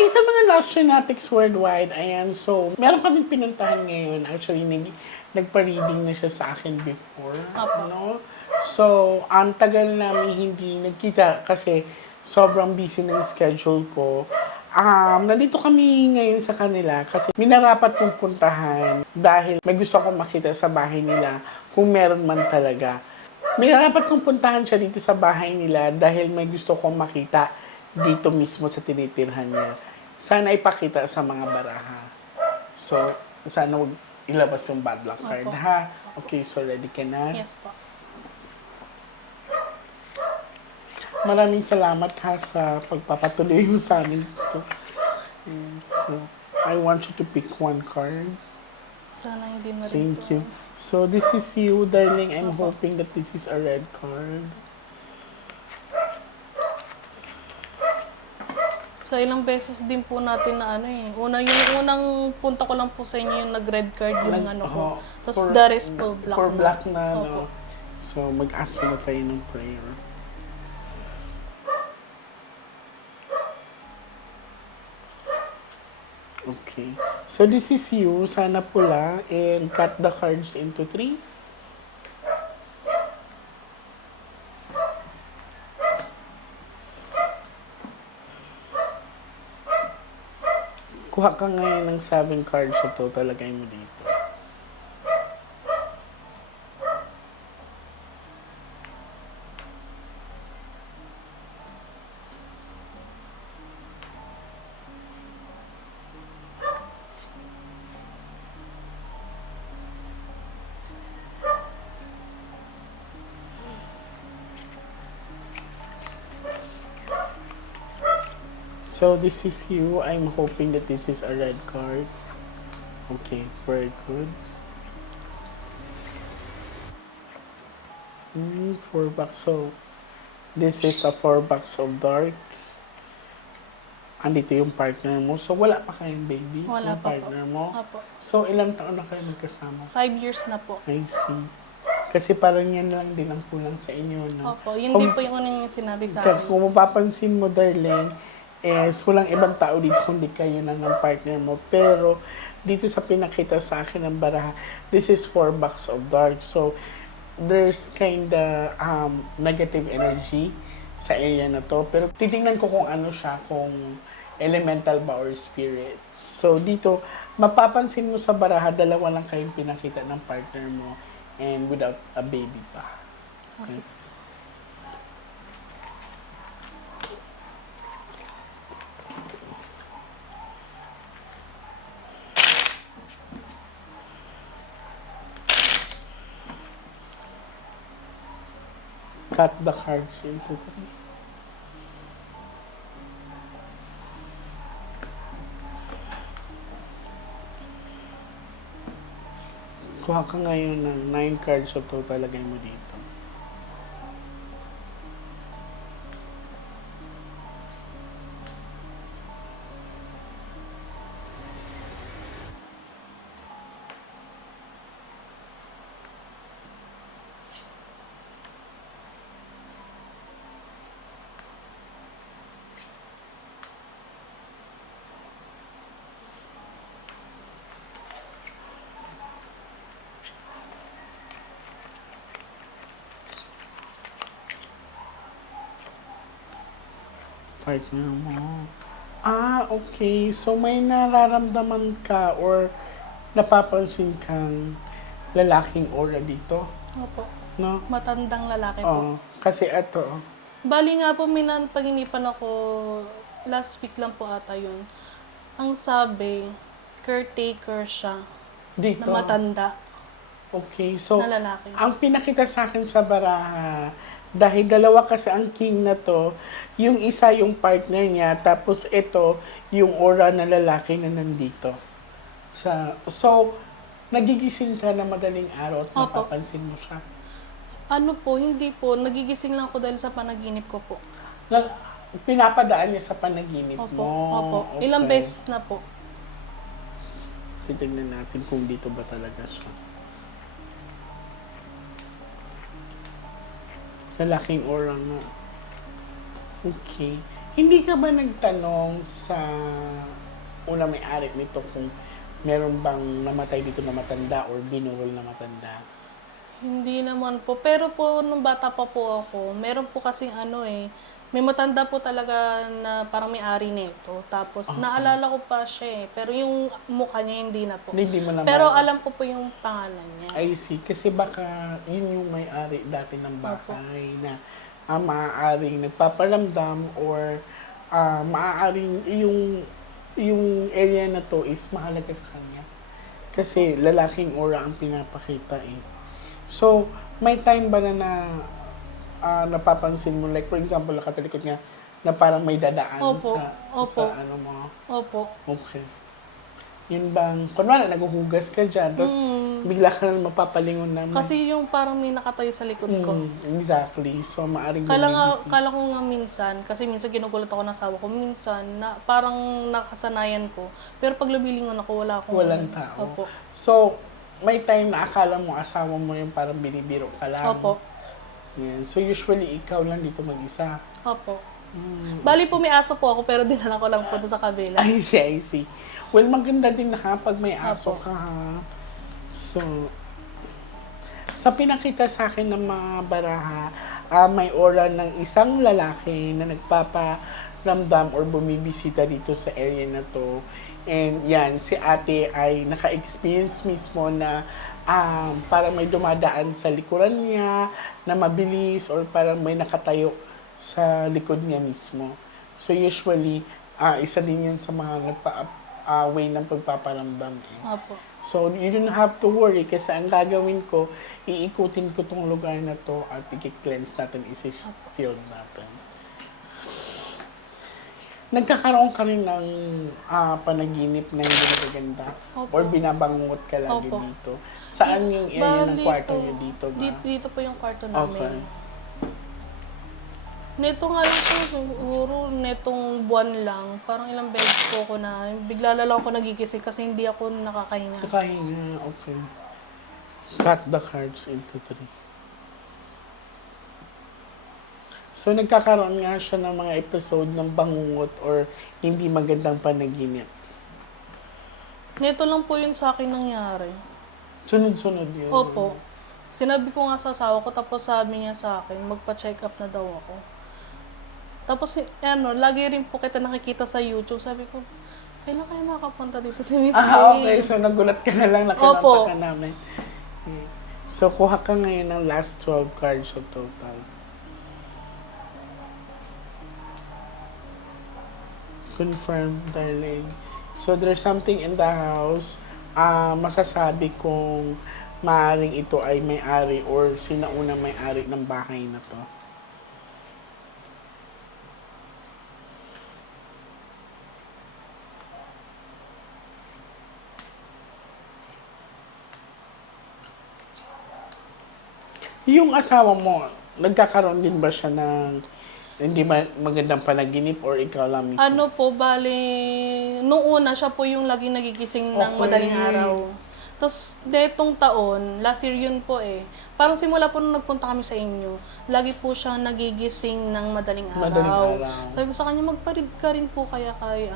Hi sa mga Lost Genetics Worldwide. Ayan, so, meron kaming pinuntahan ngayon. Actually, nagpa-reading na siya sa akin before. Opo. No? So, ang tagal namin hindi nagkita kasi sobrang busy ng schedule ko. Nandito kami ngayon sa kanila kasi minarapat kong puntahan dahil may gusto akong makita sa bahay nila kung meron man talaga. Minarapat kong puntahan siya dito sa bahay nila dahil may gusto kong makita dito mismo sa tinitirhan niya. Sana ipakita sa mga baraha. So, sana wag ilabas yung bad luck card, Opo. ha? Okay, so ready ka na? Yes po. Maraming salamat ha sa pagpapatuloy mo sa amin dito. So, I want you to pick one card. Sana hindi na rin Thank po. you. So, this is you, darling. I'm Opo. hoping that this is a red card. So, ilang beses din po natin na yung unang punta ko lang po sa inyo yung nag-red card yung ano ko. Tapos the rest po black For na. black na, Opo. no? So, mag-ask na tayo ng prayer. Okay. So, this is you. Sana pula. And cut the cards into 3. Kuha ka ngayon ng 7 cards. So, totalagay mo dito. So, this is you. I'm hoping that this is a red card. Okay, very good. 4 bucks. So, this is a 4 bucks of dark. Andito yung partner mo. So, wala pa kayong baby? Wala yung pa partner po. mo? Opo. So, ilang taon na kayo magkasama? 5 years na po. I see. Kasi parang yan lang din ang kulang sa inyo, no? Opo. Yun din po yung unang yung sinabi sa akin. Kung mapapansin mo, darling, walang ibang tao dito kundi kayo lang ng partner mo. Pero, dito sa pinakita sa akin ng baraha, this is 4 bucks of dark. So, there's kinda negative energy sa area na to. Pero, titingnan ko kung ano siya, kung elemental ba or spirits. So, dito, mapapansin mo sa baraha, dalawa lang kayong pinakita ng partner mo and without a baby pa. Okay. Cut the cards into 3. Kuha ka ngayon ng 9 cards of total, lagay mo dito. Partner mo. Okay. So, may nararamdaman ka or napapansin kang lalaking aura dito, Opo. no? Matandang lalaki po. Oo. Kasi eto, Bali nga po, paginipan ako, last week lang po ata yun. Ang sabi, caretaker siya, dito. na matanda, Okay. So, na lalaki. ang pinakita sa akin sa baraha, dahil dalawa kasi ang king na to, yung isa yung partner niya, tapos ito, yung aura na lalaki na nandito. So, nagigising ka na madaling araw at Opo. napapansin mo siya. Ano po, hindi po. Nagigising lang ako dahil sa panaginip ko po. Pinapadaan niya sa panaginip Opo. mo. Opo. Okay. Ilang beses na po. Titignan natin kung dito ba talaga siya. Lalaking aura nga. Okay. Hindi ka ba nagtanong sa una may-ari nito kung meron bang namatay dito na matanda or binurol na matanda? Hindi naman po. Pero po, nung bata pa po ako, meron po kasing ano eh, may matanda po talaga na parang may-ari nito. Tapos, naalala ko pa siya eh. Pero yung mukha niya, hindi na po. Hindi mo naman. Pero alam ko po yung pangalan niya. I see. Kasi baka yun yung may-ari dati ng Opo. bahay na maaaring nagpaparamdam or maaaring yung area na to is mahalaga sa kanya. Kasi lalaking aura ang pinapakita eh. So, may time ba napapansin mo, like for example, nakatalikod nga, na parang may dadaan Opo. sa ano mo? Opo. Okay. Yun bang, kunwari, naguhugas ka dyan, tapos bigla ka na mapapalingon naman. Kasi yung parang may nakatayo sa likod ko. Exactly. So, maaring Kala ko nga minsan, kasi minsan ginugulat ako ng asawa ko, minsan na parang nakasanayan ko. Pero pag lumilingon ako, walang tao. Opo. So, may time na akala mo asawa mo yung parang binibiro ka lang. Opo. Yan. So, usually, ikaw lang dito mag-isa. Opo. Bali po may aso po ako, pero dinala ko lang po doon sa kabila. I see, I see. Well, maganda din na pag may aso Opo. ka ha. So, sa pinakita sa akin ng mga baraha, may aura ng isang lalaki na nagpaparamdam or bumibisita dito sa area na to. And yan, si ate ay naka-experience mismo na parang may dumadaan sa likuran niya na mabilis or parang may nakatayo sa likod niya mismo. So usually, isa din yan sa mga way ng pagpaparamdam. Opo. So, you don't have to worry kasi ang gagawin ko, iikutin ko tong lugar na to at i-cleanse natin, isi-shield natin. Nagkakaroon ka rin ng panaginip na hindi magaganda? Opo. Or binabangungot ka lagi Opo. dito? Saan yung area ng Bali kwarto po, niyo dito ba? Dito po yung kwarto namin. Okay. Neto nga lang po, siguro netong buwan lang, parang ilang beses po ako na, bigla na lang ako nagigising kasi hindi ako nakakahinga. Nakahinga, okay. Cut the cards into 3. So, nagkakaroon nga siya ng mga episode ng bangungot or hindi magandang panaginip. Neto lang po yun sa akin nangyari. Sunod-sunod yun. Opo. Sinabi ko nga sa asawa ko, tapos sabi niya sa akin, magpa-check up na daw ako. Tapos, lagi rin po kita nakikita sa YouTube. Sabi ko, kailan kayo makapunta dito si Miss Jane? Okay. So, nagulat ka na lang, nakinanta Opo. ka namin. Okay. So, kuha ka ngayon ng last 12 cards sa total. Confirm, darling. So, there's something in the house. Masasabi kong maaaring ito ay may-ari or sinaunang may-ari ng bahay na to. Yung asawa mo, nagkakaroon din ba siya ng hindi magandang panaginip or ikaw lang mismo? Ano po, bali, nung una siya po yung laging nagigising ng Okay. madaling araw. Tapos, netong taon, last year yun po eh. Parang simula po nung nagpunta kami sa inyo, lagi po siya nagigising ng madaling araw. Madaling araw. Sabi ko sa kanya, magparid ka rin po kaya kay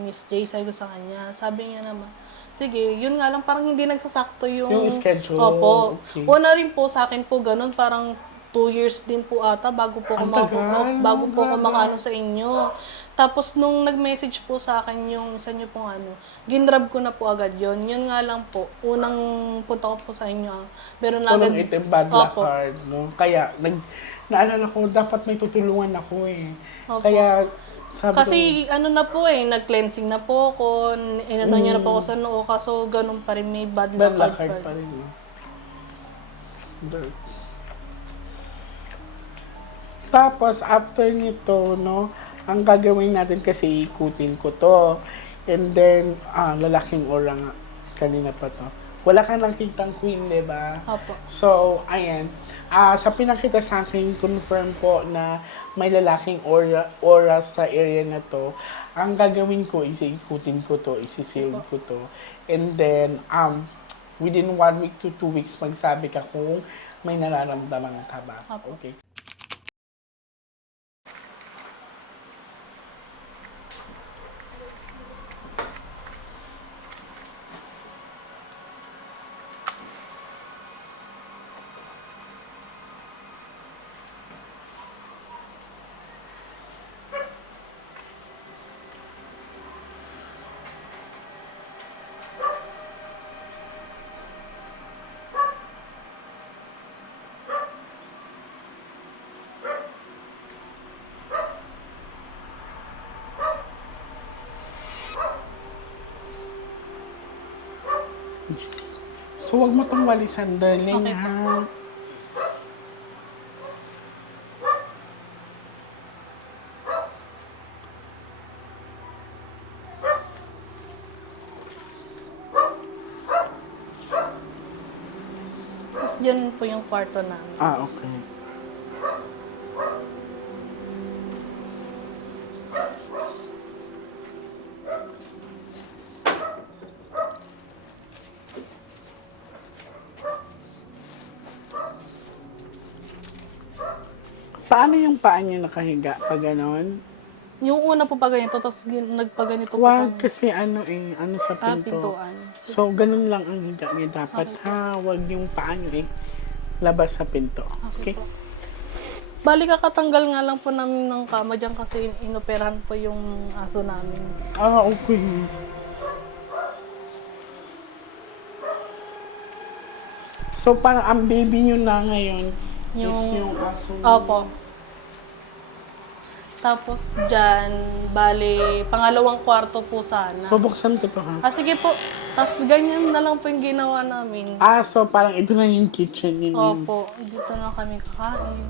Miss J. Sabi ko sa kanya. Sabi niya naman, sige, yun nga lang, parang hindi nagsasakto yung schedule. Opo. Okay. Una rin po sa akin po ganun, parang 2 years din po ata bago po ako Ang tagal, bago po ako grabe. makaano sa inyo. Tapos nung nag-message po sa akin yung isa niyo pong ginrab ko na po agad yon. Yun nga lang po, unang punta ko po sa inyo, meron na agad. Punong itim, bad luck Opo. card, no? Kaya, naalala ko, dapat may tutulungan ako eh. Opo. Kaya, sabi Kasi na po nag-cleansing na po ako, inano niyo na po ako sa noo, kaso ganun pa rin, may bad ko, bad luck luck card card pa pa rin. No? Dirt. Tapos, after nito, no, ang gagawin natin kasi ikutin ko to. And then, lalaking orang kanina pa to. Wala ka nakitang queen, di ba? Opo. So, ayan. Sa pinakita sa akin, confirm po na may lalaking aura sa area na to. Ang gagawin ko is ikutin ko to, isi-sealed ko to. And then, within 1 week to 2 weeks, magsabi ka kung may nararamdaman ka ba. Opo. Okay. So, wag mo tong walisan, darling, Okay po. ha? Tapos dyan po yung kwarto namin. Ah, okay. Paano yung paa niyo nakahiga? Pag ganon? Yung una po pa ganito, tapos nagpaganito po Wag kami. kasi ano sa pinto. Pintuan. So, ganun lang ang higa niyo dapat, Okay po. ha? Wag yung paa niyo labas sa pinto. Okay? Okay po. Bali kakatanggal nga lang po namin ng kama dyan kasi inoperahan po yung aso namin. Ah, okay. So, parang ang baby niyo na ngayon is yung aso niyo. Opo. Tapos dyan, bali, pangalawang kwarto po sana. Bubuksan ko to, ha? Sige po. Tapos ganyan na lang po yung ginawa namin. Ah, so parang ito na yung kitchen niyo. Opo, dito na kami kakain.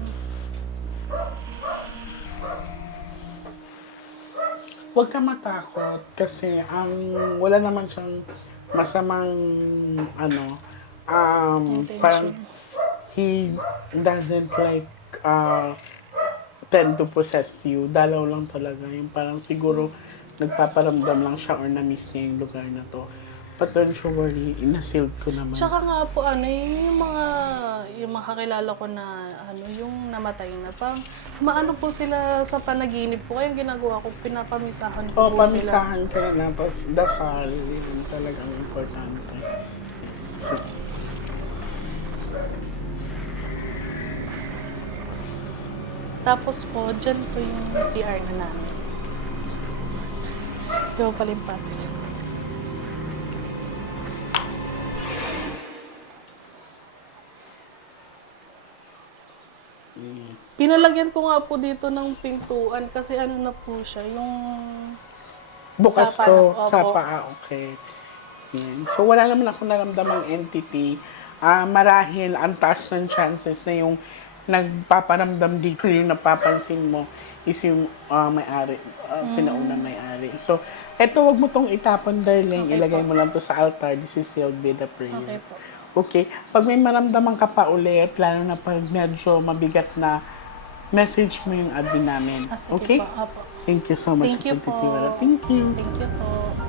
Huwag ka matakot kasi wala naman siyang masamang parang Intention. he doesn't like tend to possess you. Dalaw lang talaga. Yung parang siguro nagpaparamdam lang siya or na-miss niya yung lugar na to. But don't you worry, inasealed ko naman. Tsaka nga po, yung mga kakilala ko na, yung namatay na, parang maano po sila sa panaginip ko. Kaya yung ginagawa ko, pinapamisahan ko po sila. Pamisahan ka na, tapos dasal, yun talagang importante. So, Tapos po, dyan po yung CR na namin. Ito pala yung patis. Pinalagyan ko nga po dito ng pintuan kasi na po siya, yung bukas Sapa to, na, opo. sapa, okay. Yan. So, wala naman ako naramdamang entity. Marahil, ang taas ng chances na yung nagpaparamdam dito, yung napapansin mo, is yung may-ari, sinaunang may-ari. So, eto, wag mo tong itapon, darling. Okay Ilagay po. mo lang to sa altar. This is sealed with a prayer. Okay po. Okay? Pag may maramdaman ka pa ulit, lalo na pag medyo mabigat na, message mo yung admin namin. Sige Okay? po. Opo. Thank you so much. Thank you Ate po. Tiwala. Thank you. Thank you po.